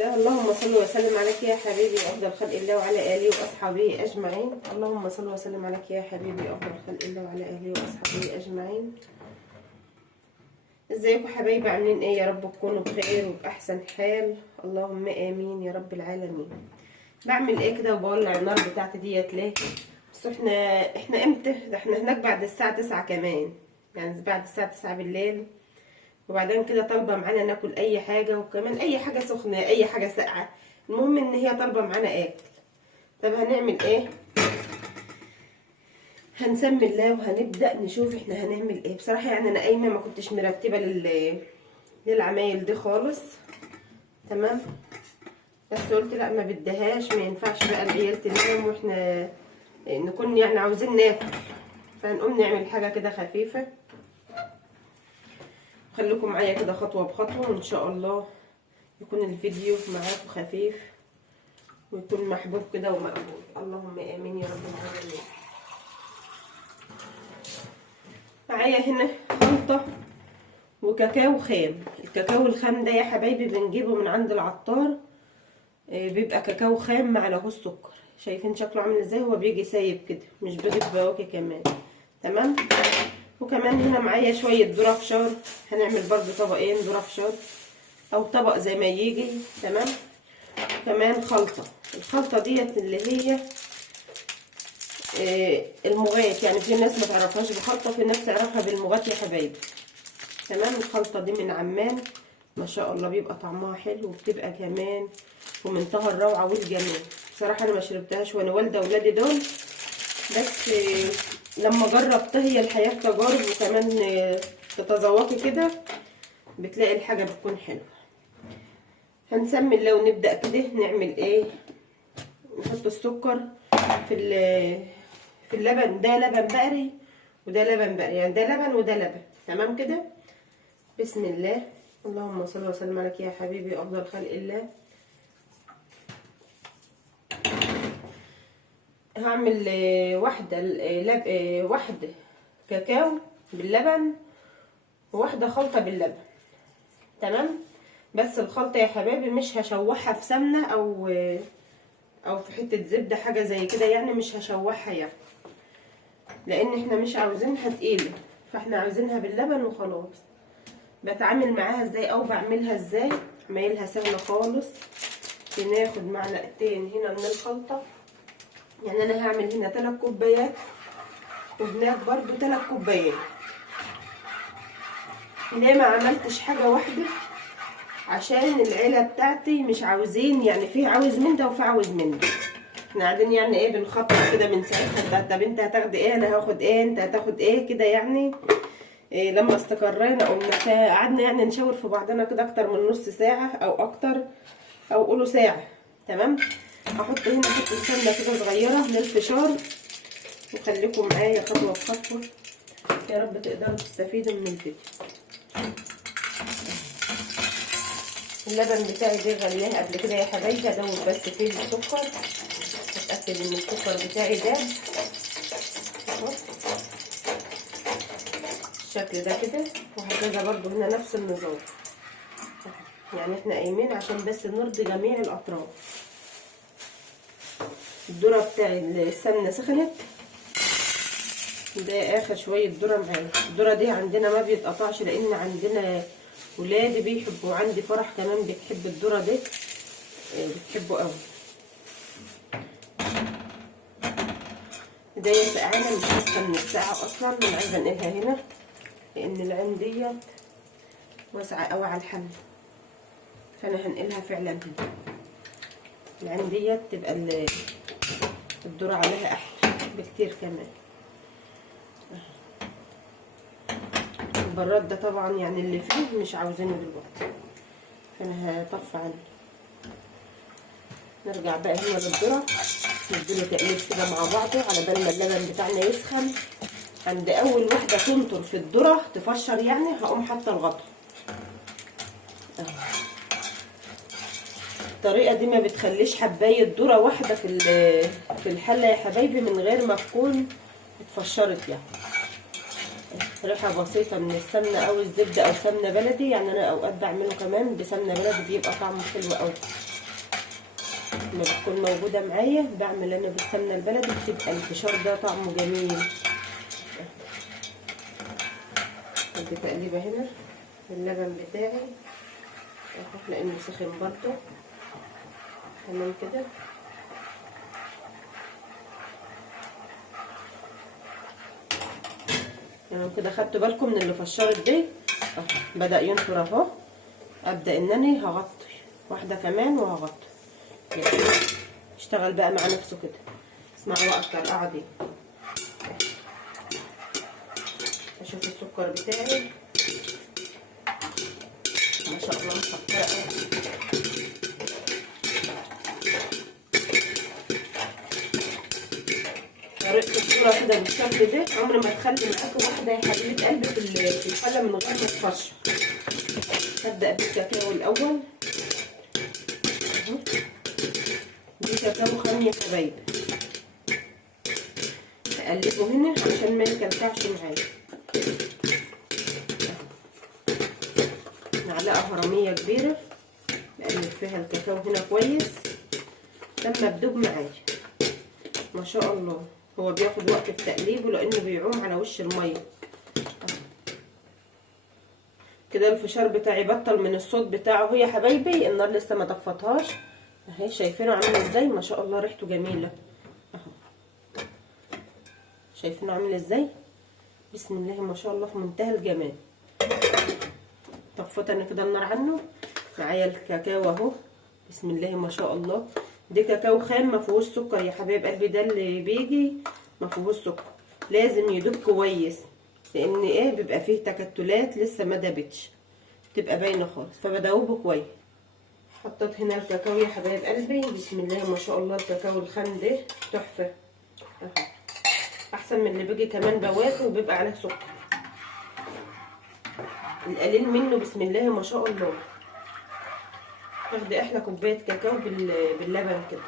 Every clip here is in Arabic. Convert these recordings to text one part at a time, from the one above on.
لا، اللهم صل وسلم عليك يا حبيبي افضل خلق الله وعلى اله واصحابه اجمعين. اللهم صل وسلم عليك يا حبيبي افضل خلق الله وعلى اله واصحابه اجمعين. ازيكم حبايبي؟ عاملين ايه؟ يا رب تكونوا بخير وباحسن حال، اللهم امين يا رب العالمين. بعمل ايه كده وبولع النار بتاعتي ديت ليه؟ بس احنا امتى؟ ده احنا هناك بعد الساعه 9 كمان، يعني بعد الساعه 9 بالليل. وبعدين كده طالبه معانا ناكل اي حاجه، وكمان اي حاجه سخنه اي حاجه ساقعه، المهم ان هي طالبه معانا اكل. طب هنعمل ايه؟ هنسمي الله وهنبدا نشوف احنا هنعمل ايه. بصراحه يعني انا قايمه ما كنتش مرتبه للعمايل دي خالص، تمام. بس قلت لا، ما بدهاش، ما ينفعش بقى العيال تنام واحنا نكون يعني عاوزين ناكل، فهنقوم نعمل حاجه كده خفيفه. خليكم معايا كده خطوه بخطوه، وان شاء الله يكون الفيديو معاكم خفيف ويكون محبوب كده ومقبول، اللهم امين يا رب العالمين. معايا هنا خلطه وكاكاو خام. الكاكاو الخام ده يا حبايبي بنجيبه من عند العطار، بيبقى كاكاو خام مع لهوز سكر. شايفين شكله عامل ازاي؟ هو بيجي سايب كده، مش بيجي بواكي كمان، تمام. وكمان هنا معايا شويه ذره فشار، هنعمل برضو طبقين ذره فشار او طبق زي ما يجي، تمام. كمان خلطه، الخلطه ديت اللي هي المغات، يعني في ناس ما تعرفهاش بخلطه، في ناس تعرفها بالمغات يا حبايبي، تمام. الخلطه دي من عمان، ما شاء الله بيبقى طعمها حلو، وبتبقى كمان في منتهى الروعه والجمال. بصراحه انا ما شربتهاش وانا والده اولادي دول، بس لما جربتها، هي الحياه تجارب، وكمان تتذوقي كده بتلاقي الحاجه بتكون حلوه. هنسمي الله ونبدا كده. نعمل ايه؟ نحط السكر في اللبن. ده لبن بقري وده لبن بقري، يعني ده لبن وده لبن، تمام كده. بسم الله، اللهم صل وسلم عليك يا حبيبي افضل خلق الله. هعمل واحده كاكاو باللبن وواحده خلطه باللبن، تمام. بس الخلطه يا حبايبي مش هشوحها في سمنه او في حته زبده حاجه زي كده، يعني مش هشوحها يعني، لان احنا مش عاوزينها تقيله، فاحنا عاوزينها باللبن وخلاص. بتعامل معاها ازاي او بعملها ازاي؟ عمايلها سهله خالص. بناخد معلقتين هنا من الخلطه، يعني انا هعمل هنا 3 كوبايات وهناك برضو 3 كوبايات. ليه ما عملتش حاجه واحده؟ عشان العيله بتاعتي مش عاوزين، يعني فيه عاوز من ده وفيه عاوز من ده. احنا قاعدين يعني ايه بنخطط كده من ساعتها، طب انت هتاخد ايه، انا هاخد ايه، انت هتاخد ايه كده يعني. إيه لما استقرينا قعدنا يعني نشاور في بعضنا كده اكتر من نص ساعه او اكتر، او قولوا ساعه، تمام. هحط هنا حته سمنه كده صغيره للفشار، وخليكم معايا خطوه بخطوه، يا رب تقدروا تستفيدوا من الفيديو. اللبن بتاعي ده غلياه قبل كده يا حبايبي، ادوب بس فيه السكر، اتاكد ان السكر بتاعي ده بالشكل ده كده. وهكذا برضو هنا نفس النظام، يعني احنا قايمين عشان بس نرضي جميع الاطراف. الذره بتاعي السمنه سخنت، ده اخر شويه ذره معايا. الذره دي عندنا ما بيتقطعش، لان عندنا ولادي بيحبوا، عندي فرح كمان بتحب الذره دي، بتحبه قوي. ده سقعانه مش حاسه من الساعه اصلا، انا عايزه انقلها هنا لان العين ديت واسعه قوي على الحل، فانا هنقلها فعلا هنا. العين ديت تبقى الذره عليها احلى بكتير كمان. البراد ده طبعا يعني اللي فيه مش عاوزينه دلوقتي، فانا هطفي عنه. نرجع بقى هنا للذره، نديله تقليب كده مع بعضه على بال ما اللبن بتاعنا يسخن. عند اول واحده تنطر في الذره تفشر يعني، هقوم حاطه الغطا. الطريقه دي ما بتخليش حبايه ذره واحده في الحله يا حبايبي من غير ما تكون اتفشرت، يعني ريحه بسيطه من السمنه او الزبده او سمنه بلدي، يعني انا اوقات بعمله كمان بسمنه بلدي بيبقى طعمه حلو قوي. لما بتكون موجوده معايا بعمل انا بالسمنه البلدي، بتبقى الفشار ده طعمه جميل. ادي تقليبه هنا اللبن بتاعي اهو لانه سخن برضه. تمام كده. تمام كده. خدتوا بالكم من اللي فشرت دي اهو بدأ ينطر اهو. ابدأ انني هغطي واحده كمان وهغطي. اشتغل بقى مع نفسه كده. اسمعوا بقى الطرقعه دي. اشوف السكر بتاعي ما شاء الله مسكره قوي. طريقه الصوره كده بالشكل ده عمر ما تخلي معاكم واحده يا حبيبه قلبي في الحله من غير ما تفشر. هبدا بالكاكاو الاول اهو. دي كاكاو خام يا حبايبي. هقلبه هنا عشان ما يكلكعش معايا. معلقه هرميه كبيره بقلب فيها الكاكاو هنا كويس لما بدوب معايا. ما شاء الله هو بياخد وقت في تقليبه لانه بيعوم على وش الميه كده. الفشار بتاعي بطل من الصوت بتاعه اهو يا حبايبي. النار لسه ما طفتهاش اهي. شايفينه عامل ازاي؟ ما شاء الله ريحته جميله اهو. شايفينه عامل ازاي؟ بسم الله ما شاء الله في منتهى الجمال. طفيت انا كده النار عنه. معايا الكاكاو اهو بسم الله ما شاء الله. ده كاكاو خام ما فيهوش سكر يا حبايب قلبي. ده اللي بيجي ما فيهوش سكر. لازم يدوب كويس لان ايه بيبقى فيه تكتلات لسه ما دابتش تبقى باينه خالص. فبدوبه كويس. حطيت هنا الكاكاو يا حبايب قلبي بسم الله ما شاء الله. الكاكاو الخام ده تحفه اهو. احسن من اللي بيجي كمان بواكي وبيبقى عليه سكر. القليل منه بسم الله ما شاء الله. تاخدي احلى كوبايه كاكاو باللبن كده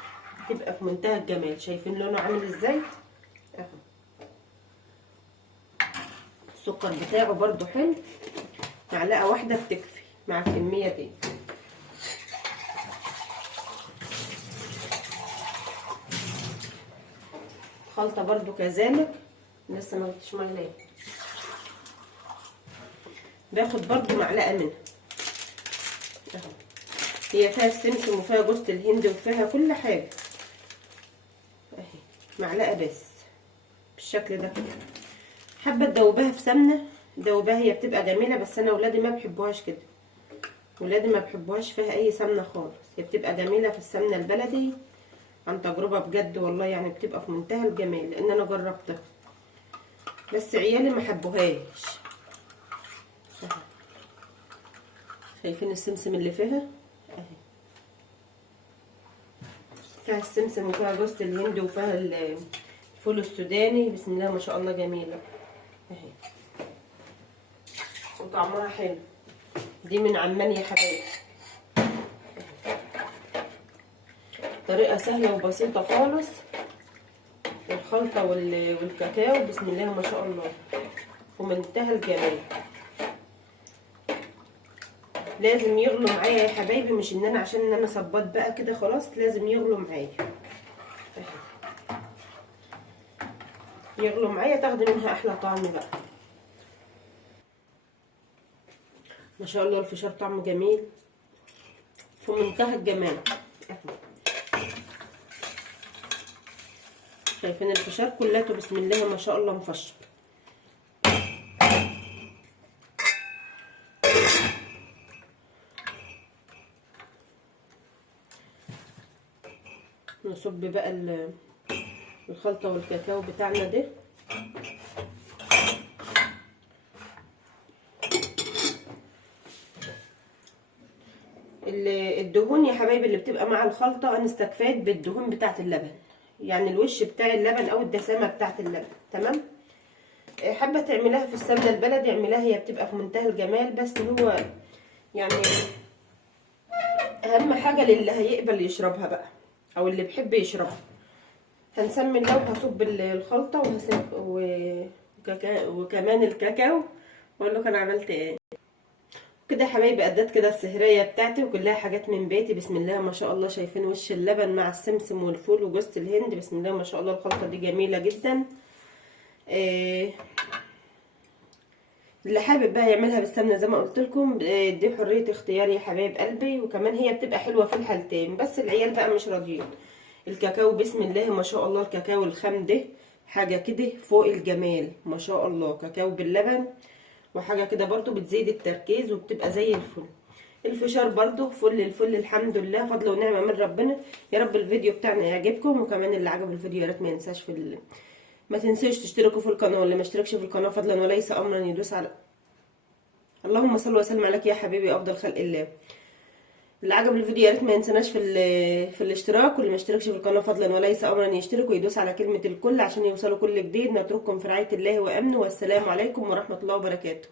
تبقى في منتهى الجمال. شايفين لونه عامل ازاي اهو. السكر بتاعه برده حلو. معلقه واحده بتكفي مع الكميه دي. خلطه برده كذلك لسه ما جبتش ميه. باخد برده معلقه منها اهو. هي فيها السمسم وفيها جوز الهند وفيها كل حاجه اهي. معلقه بس بالشكل ده كده. حابه تدوبها في سمنه دوبها هي بتبقى جميله. بس انا ولادي ما بيحبوهاش كده. ولادي ما بيحبوهاش فيها اي سمنه خالص. هي بتبقى جميله في السمنه البلدي عن تجربه بجد والله. يعني بتبقى في منتهى الجمال لان انا جربتها. بس عيالي ما حبوهاش. شايفين السمسم اللي فيها اهي. فيها السمسم وفيها جوز الهند وفيها الفول السوداني بسم الله ما شاء الله جميله اهي. وطعمها حلو. دي من عمان يا حبايبي. طريقه سهله وبسيطه خالص. الخلطه والكاكاو بسم الله ما شاء الله ومنتهى الجمال. لازم يغلوا معايا يا حبايبي. مش ان انا عشان انا صبات بقى كده خلاص. لازم يغلوا معايا يغلوا معايا تاخدي منها احلى طعم بقى. ما شاء الله الفشار طعمه جميل في منتهى الجمال. شايفين الفشار كلته بسم الله ما شاء الله مفشر. نصب بقى الخلطه والكاكاو بتاعنا ده. الدهون يا حبايبي اللي بتبقى مع الخلطه انا استكفيت بالدهون بتاعه اللبن. يعني الوش بتاع اللبن او الدسامه بتاعه اللبن. تمام. حابه تعملها في السمنه البلدي اعملها. هي بتبقى في منتهى الجمال. بس هو يعني اهم حاجه للي هيقبل يشربها بقى او اللي بيحب يشربها. هنسمي الله وهصب الخلطه وكمان الكاكاو واقول لكم انا عملت ايه. كده يا حبايبي قدات كده السهرية بتاعتي، وكلها حاجات من بيتي. بسم الله ما شاء الله. شايفين وش اللبن مع السمسم والفول وجوز الهند؟ بسم الله ما شاء الله. الخلطة دي جميلة جدا. اللي حابب بقى يعملها بالسمنة زي ما قلت لكم دي حرية اختيار يا حبايب قلبي. وكمان هي بتبقى حلوة في الحالتين، بس العيال بقى مش راضيين. الكاكاو بسم الله ما شاء الله. الكاكاو الخام ده حاجة كده فوق الجمال ما شاء الله. كاكاو باللبن وحاجة كده برضو بتزيد التركيز وبتبقى زي الفل. الفشار برضو فل الفل الحمد لله، فضل ونعمة من ربنا. يا رب الفيديو بتاعنا يعجبكم، وكمان اللي عجب الفيديو يا ريت ما ينساش ما تنسوش تشتركوا في القناة، واللي ما اشتركش في القناة فضلا وليس امرا يدوس على. اللهم صل وسلم عليك يا حبيبي افضل خلق الله. اللي عجب الفيديو يا ريت ما ينسناش في الاشتراك، واللي ما اشتركش في القناه فضلا وليس امرا يشترك ويدوس على كلمه الكل عشان يوصلوا كل جديد. نترككم في رعايه الله وامنه، والسلام عليكم ورحمه الله وبركاته.